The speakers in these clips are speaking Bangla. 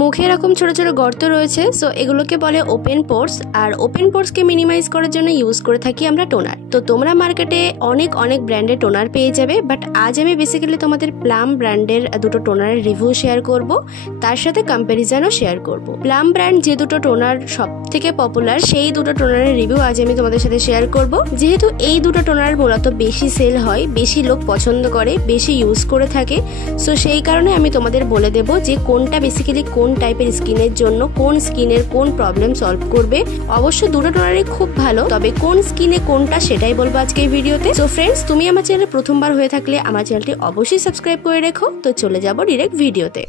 মুখে এরকম ছোট ছোট গর্ত রয়েছে, সো এগুলোকে বলে ওপেন পোর্স। আর ওপেন পোর্সকে মিনিমাইজ করার জন্য ইউজ করে থাকি আমরা টোনার। তো তোমরা মার্কেটে অনেক অনেক ব্র্যান্ডের টোনার পেয়ে যাবে, বাট আজ আমি বেসিক্যালি তোমাদের প্লাম ব্র্যান্ডের দুটো টোনারের রিভিউ শেয়ার করব, তার সাথে কম্প্যারিজনও শেয়ার করব। প্লাম ব্র্যান্ড যে দুটো টোনার সব থেকে পপুলার, সেই দুটো টোনারের রিভিউ আজ আমি তোমাদের সাথে শেয়ার করব। যেহেতু এই দুটো টোনার মূলত বেশি সেল হয়, বেশি লোক পছন্দ করে, বেশি ইউজ করে থাকে, সো সেই কারণে আমি তোমাদের বলে দেব যে কোনটা বেসিক্যালি কোন টাইপের স্কিনের জন্য, কোন স্কিনের কোন প্রবলেম সলভ করবে। অবশ্য দুটো টোনারই খুব ভালো, তবে কোন স্কিনে কোনটা সেটাই বলবো আজকে এই ভিডিওতে। সো ফ্রেন্ডস, তুমি আমার চ্যানেলে প্রথমবার হয়ে থাকলে আমার চ্যানেলটি অবশ্যই সাবস্ক্রাইব করে রেখো। তো চলে যাব ডিরেক্ট ভিডিওতে।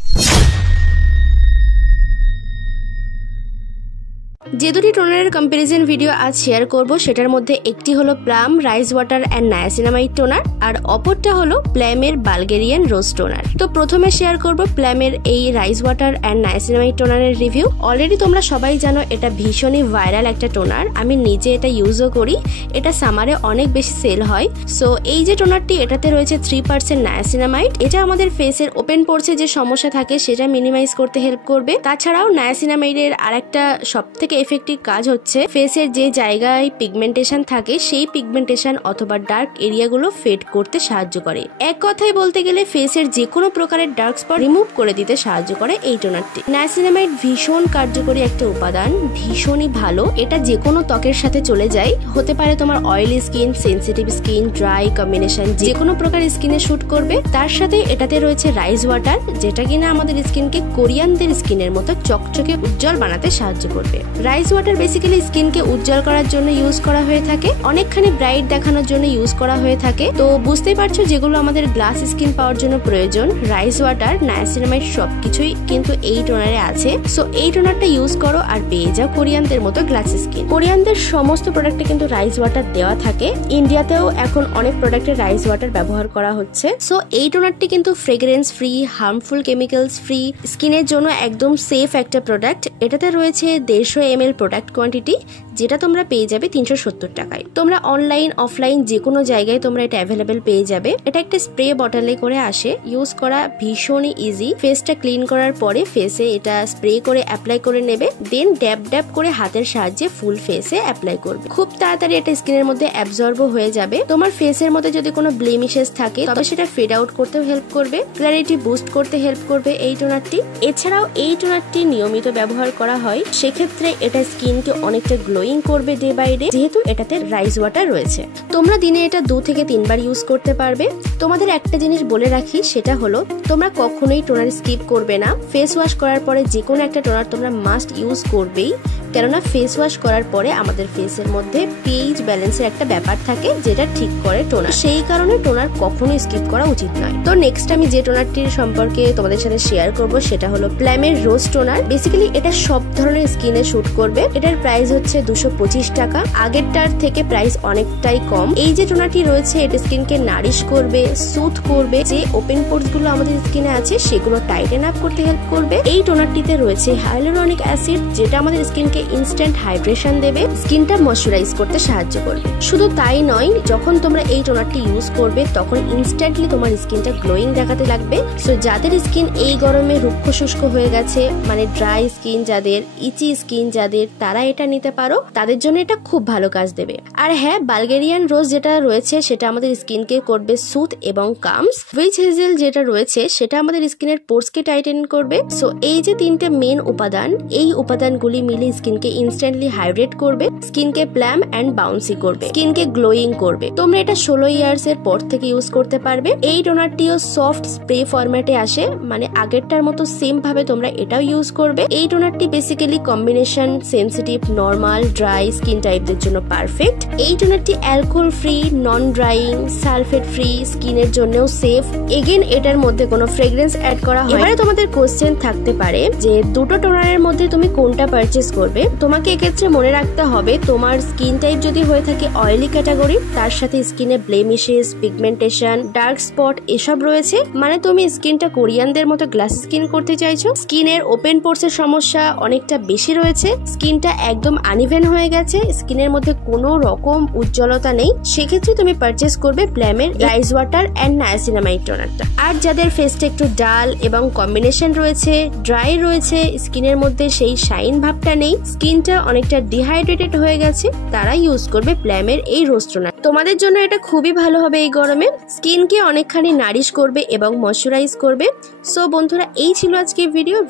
যে দুটি টোনারের কম্প্যারিজন ভিডিও আজ শেয়ার করব, সেটার মধ্যে একটি হলো Plum rice water and niacinamide toner, আর অপরটা হলো প্ল্যামের বালগেরিয়ান রোজ টোনার। তো প্রথমে শেয়ার করব প্ল্যামের এই রাইস ওয়াটার অ্যান্ড নায়াসিনামাইড টোনারের রিভিউ। অলরেডি তোমরা সবাই জানো এটা ভীষণই ভাইরাল একটা টোনার, আমি নিজে এটা ইউজও করি, এটা সামারে অনেক বেশি সেল হয়। সো এই যে টোনারটি, এটাতে রয়েছে 3% নায়াসিনামাইড। এটা আমাদের ফেসের ওপেন পোর্সে যে সমস্যা থাকে সেটা মিনিমাইজ করতে হেল্প করবে। তাছাড়াও নায়াসিনামাইডের আরেকটা সবথেকে এফেক্টিভ কাজ হচ্ছে ফেসের যে জায়গায় পিগমেন্টেশন থাকে সেই পিগমেন্টেশন অথবা ডার্ক এরিয়াগুলো ফেড করতে সাহায্য করে। এক কথায় বলতে গেলে ফেসের যে কোনো প্রকারের ডার্ক স্পট রিমুভ করে দিতে সাহায্য করে এই টোনারটি। নায়াসিনামাইড ভীষণ কার্যকরী একটা উপাদান, ভীষণই ভালো। এটা যে কোনো ত্বকের সাথে চলে যায়, হতে পারে তোমার oily skin, sensitive skin, dry combination, যে কোনো প্রকার স্কিনে শুট করবে। তার সাথে এটাতে রয়েছে রাইস ওয়াটার, যেটা কিনা আমাদের স্কিনকে কোরিয়ানদের স্কিনের মতো চকচকে উজ্জ্বল বানাতে সাহায্য করবে। রাইস ওয়াটার বেসিক্যালি স্কিনকে উজ্জ্বল করার জন্য ইউজ করা হয়ে থাকে, অনেকখানি ব্রাইট দেখানোর জন্য ইউজ করা হয়ে থাকে। তো বুঝতেই পারছো যেগুলো আমাদের গ্লাস স্কিন পাওয়ার জন্য প্রয়োজন, রাইস ওয়াটার, নায়াসিনামাইড সবকিছুই কিন্তু এই টোনারে আছে। সো এই টোনারটা ইউজ করো আর পেয়ে যাও কোরিয়ানদের মতো গ্লাস স্কিন। কোরিয়ানদের সমস্ত প্রোডাক্টে কিন্তু রাইস ওয়াটার দেওয়া থাকে, ইন্ডিয়াতেও এখন অনেক প্রোডাক্টে রাইস ওয়াটার ব্যবহার করা হচ্ছে। সো এই টোনারটি কিন্তু fragrance free, harmful chemicals free, স্কিনের জন্য একদম সেফ একটা প্রোডাক্ট। এটাতে রয়েছে 150 ml প্রোডাক্ট কোয়ান্টিটি, যেটা তোমরা পেয়ে যাবে 370 টাকায়। তোমরা অনলাইন অফলাইন যে কোনো জায়গায় তোমরা এটা অ্যাভেলেবেল পেয়ে যাবে। এটা একটা স্প্রে বটলে করে আসে, ইউজ করা ভীষণই ইজি। ফেসটা ক্লিন করার পরে ফেসে এটা স্প্রে করে অ্যাপ্লাই করে নেবে, দেন ড্যাব ড্যাব করে হাতের সাহায্যে ফুল ফেসে অ্যাপ্লাই করবে। খুব তাড়াতাড়ি এটা স্কিনের মধ্যে অ্যাবজর্ব হয়ে যাবে। তোমার ফেসের মধ্যে যদি কোনো ব্লেমিশেস থাকে তবে সেটা ফেড আউট করতেও হেল্প করবে, ক্ল্যারিটি বুস্ট করতে হেল্প করবে এই টোনারটি। এছাড়াও এই টোনারটি নিয়মিত ব্যবহার করা হয়, সেক্ষেত্রে এটা স্কিনকে অনেকটা গ্লোয়িং করবে ডে বাই ডে, যেহেতু এটাতে রাইস ওয়াটার রয়েছে। তোমরা দিনে এটা 2 থেকে 3 বার ইউজ করতে পারবে। তোমাদের একটা জিনিস বলে রাখি, সেটা হলো তোমরা কখনোই টোনার স্কিপ করবে না। ফেস ওয়াশ করার পরে যে কোনো একটা টোনার তোমরা মাস্ট ইউজ করবেই, কেননা ফেস ওয়াশ করার পরে আমাদের ফেসের মধ্যে পিএইচ ব্যালেন্সের একটা ব্যাপার থাকে, যেটা ঠিক করে টোনার। সেই কারণে টোনার কখনোই স্কিপ করা উচিত নয়। তো নেক্সট আমি যে টোনারটির সম্পর্কে তোমাদের সাথে শেয়ার করব সেটা হলো প্ল্যামের রোজ টোনার। বেসিক্যালি এটা সব ধরনের স্কিনে শুট করবে। এটার প্রাইস হচ্ছে 225 টাকা, আগেরটার থেকে প্রাইস অনেকটাই কম। এই যে টোনারটি রয়েছে এটা স্কিনকে নারিশ করবে, সুথ করবে, যে ওপেন পোর্স গুলো আমাদের স্কিনে আছে সেগুলো টাইটেন আপ করতে হেল্প করবে। এই টোনারটিতে রয়েছে হাইলুরনিক অ্যাসিড, যেটা আমাদের স্কিনকে ইনস্ট্যান্ট হাইড্রেশন দেবে, স্কিনটা ময়শ্চারাইজ করতে সাহায্য করবে। শুধু তাই নয়, যখন তোমরা এই টোনারটি ইউজ করবে তখন ইনস্ট্যান্টলি তোমার স্কিনটা গ্লোয়িং দেখাতে লাগবে। সো যাদের স্কিন এই গরমে রুক্ষ শুষ্ক হয়ে গেছে, মানে ড্রাই স্কিন যাদের, ইচি স্কিন যাদের, তারা এটা নিতে পারো, তাদের জন্য এটা খুব ভালো কাজ দেবে। আর হ্যাঁ, বালগেরিয়ান রোজ যেটা রয়েছে সেটা আমাদের স্কিনকে করবে সুথ এবং কামস। উইচ হেজেল যেটা রয়েছে সেটা আমাদের স্কিনের পোর্সকে টাইটেন করবে। সো এই যে 3টে মেন উপাদান, এই উপাদানগুলি মিলে স্কিনকে ইনস্ট্যান্টলি হাইড্রেট করবে, স্কিনকে প্ল্যাম এন্ড বাউন্সি করবে, স্কিনকে গ্লোয়িং করবে। তোমরা এটা 16 ইয়ার্স এর পর থেকে ইউজ করতে পারবে। এই টোনারটিও সফট স্প্রে ফরম্যাটে আসে, মানে আগেরটার মতো সেম ভাবে তোমরা এটাও ইউজ করবে। এই টোনারটি basically combination sensitive, normal, dry skin টাইপদের জন্য পারফেক্ট। এই টোনারটি alcohol free, non drying, sulphate free, স্কিনের জন্যও সেফ। এগেন এটার মধ্যে কোনো ফ্রেগ্রেন্স অ্যাড করা হয়। এবারে তোমাদের কোশ্চেন থাকতে পারে যে দুটো টোনারের মধ্যে তুমি কোনটা পারচেজ করবে। তোমাকে এক্ষেত্রে মনে রাখতে হবে, তোমার স্কিন টাইপ যদি হয়ে থাকে অয়েলি ক্যাটাগরি, তার সাথে স্কিনে ব্লেমিশেস, পিগমেন্টেশন, ডার্ক স্পট এসব রয়েছে, মানে তুমি স্কিনটা কোরিয়ানদের মতো গ্লাস স্কিন করতে চাইছো, স্কিনের ওপেন পোর্স এর সমস্যা অনেকটা বেশি রয়েছে, স্কিনটা একদম আনইভেন হয়ে গেছে, স্কিনের মধ্যে কোনো রকম উজ্জ্বলতা নেই, সেক্ষেত্রে তুমি পারচেস করবে প্ল্যামের রাইজ ওয়াটার অ্যান্ড নায়াসিনামাইড টোনারটা। আর যাদের ফেসটা একটু ডাল এবং কম্বিনেশন রয়েছে, ড্রাই রয়েছে, স্কিনের মধ্যে সেই শাইন ভাবটা নেই, স্কিনটা অনেকটা ডিহাইড্রেটেড হয়ে গেছে, তারা ইউজ করবে প্ল্যামের এই রোজ টোনার। তোমাদের জন্য এটা খুবই ভালো হবে এই গরমে, স্কিনকে অনেকখানি নারিশ করবে এবং ময়শ্চারাইজ করবে। সো বন্ধুরা, এই ছিল আজকে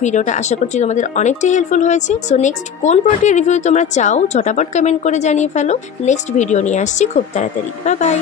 ভিডিওটা আশা করছি তোমাদের অনেকটাই হেল্পফুল হয়েছে। সো নেক্সট কোন প্রোডাক্টের রিভিউ তোমরা চাও ঝটাপট কমেন্ট করে জানিয়ে ফেলো, নেক্সট ভিডিও নিয়ে আসছি খুব তাড়াতাড়ি। Bye bye.